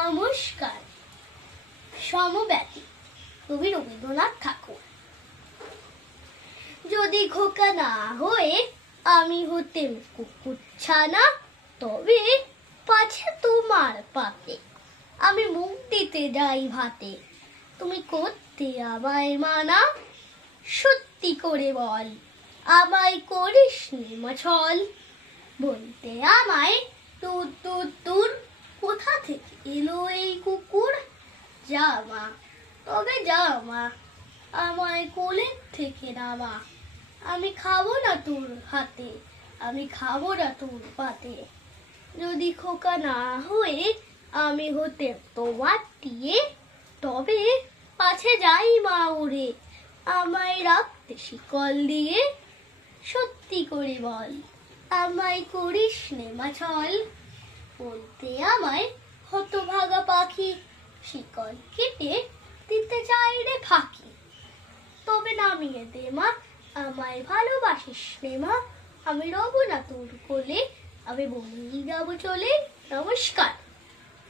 নমস্কার। সমব্যথী, কবি রবীন্দ্রনাথ ঠাকুর। যদি খোকা না হয়ে আমি হতেম কুকুরছানা, তবে পাছে তোমার পাতে আমি মুখ দিতে যাই ভাতে। তুমি করতে আমায় মানা, সত্যি করে বল আমায় করিস নে ছল। বলতে আমায় দূর দূর দূর, কোথা থেকে এলো এই কুকুর। যা মা, তবে যা মা, আমায় কোলের থেকে নামা। আমি খাবো না তোর হাতে, আমি খাবো না তোর পাতে। যদি খোকা না হয়ে আমি হতে তোমার টিয়ে, তবে পাছে যাই মা উড়ে আমায় রাখতে শিকল দিয়ে। সত্যি করে বল আমায় করিস নে মা ছল। বলতে আমায় হতভাগা পাখি, শিকল কেটে দিতে চাই রে ফাঁকি। তবে নামিয়ে দে মা, আমায় ভালোবাসিস নে মা। আমি রব না তোর কোলে, আমি বলেই যাবো চলে। নমস্কার।